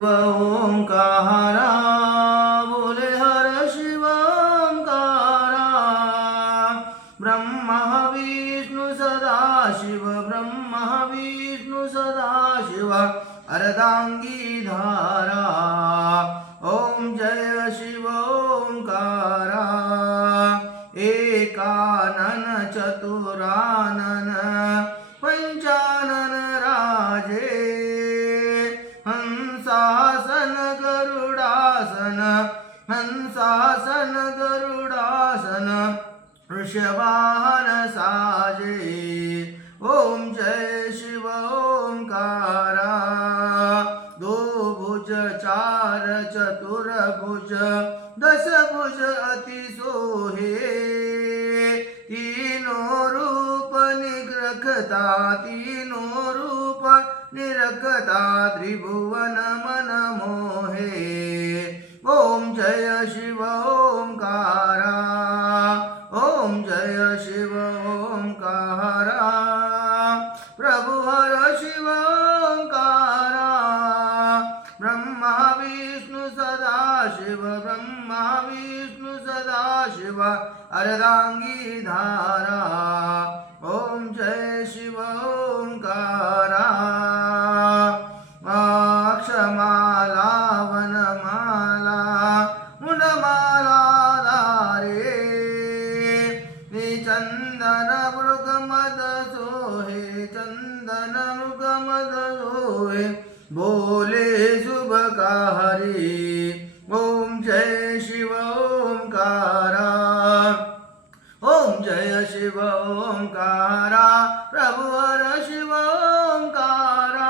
ओंकारा बोले हर शिव ओंकारा ब्रह्मा विष्णु सदाशिव ब्रह्मा विष्णु सदाशिव अर्धांगी धारा ओम जय शिव ओंकारा एकानन चतुरानन पंचानन राजे हंसासन गरुडासन हंसासन गरुडासन वृषवाहन साजे ओम जय शिव ओंकारा दो भुज चार चतुर्भुज दस भुज अति सोहे तीनों रूप निरखता तीनों रूप निरखता त्रिभुवन मन मोहे ओम जय शिव ओंकारा ओम जय शिव ओंकारा प्रभु हर शिव ओंकारा ब्रह्मा विष्णु सदाशिव ब्रह्मा विष्णु सदाशिव अर्धांगी धारा ओम जय शिव ओंकारा अक्षमाला वनमाला मुंडमाला धारे चंदन मृगमद सोहे चंदन मृगमद सोहे बोले शुभकारी ओम जय शिव ओंकारा ओम जय शिव ओंकारा प्रभु हर शिव ओंकारा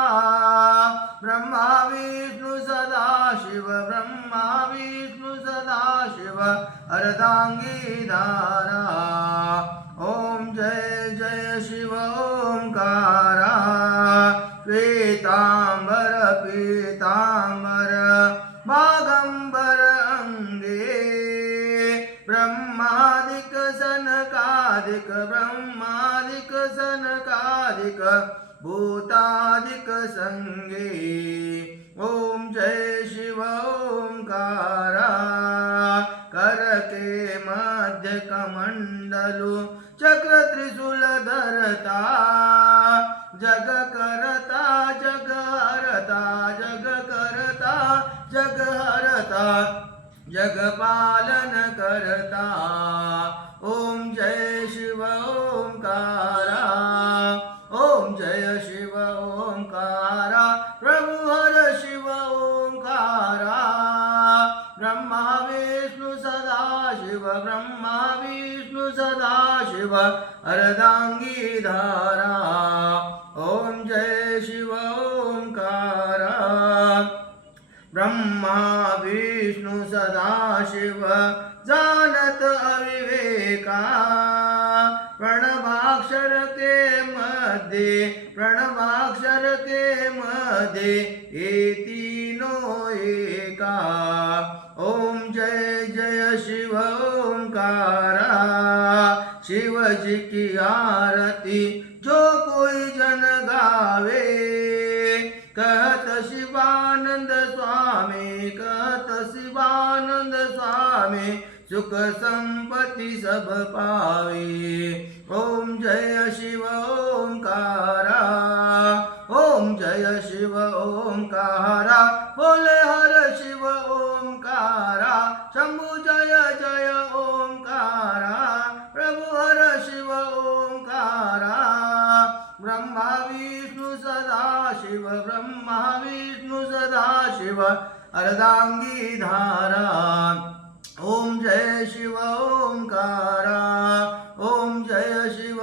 ब्रह्मा विष्णु सदाशिव ब्रह्मा विष्णु सदाशिव अर्धांगी धारा ओम जय जय शिव ओंकारा श्वेतांबर पीतांबर बागंबर अंगे ब्रह्मादिक सनकादिक ब्रह्मादिक सनकादिक भूतादिक संगे ओम जय शिव ओंकारा कर के मध्य कमंडलु चक्र त्रिशूल धरता जग करता जग हरता जग करता जग हरता जग पालन करता ओम जय शिव ओंकारा ओम जय शिव ओंकारा प्रभु हर शिव ओंकारा ब्रह्मा विष्णु सदाशिव ब्रह्मा विष्णु सदाशिव अर्धांगी धारा ओम जय शिव ओंकारा ब्रह्मा विष्णु सदाशिव जानत अविवेका प्रणवाक्षर के मध्य प्रणवाक्षर के मध्य ये तीनों एका ओम जय जय शिव ओंकारा शिव जी की आरती जो कोई जन गावे कहत शिवानंद स्वामी कहत शिवानंद स्वामी सुख संपत्ति सब पावे ओम जय शिव ओंकारा ओम जय शिव ओंकारा बोले हर शिव ओंकारा शंभु जय जय ओंकारा प्रभु हर शिव ओंकारा ब्रह्मा विष्णु सदाशिव ब्रह्मा विष्णु सदाशिव अर्धांगी धारा ओम जय शिव ओंकारा ओम जय शिव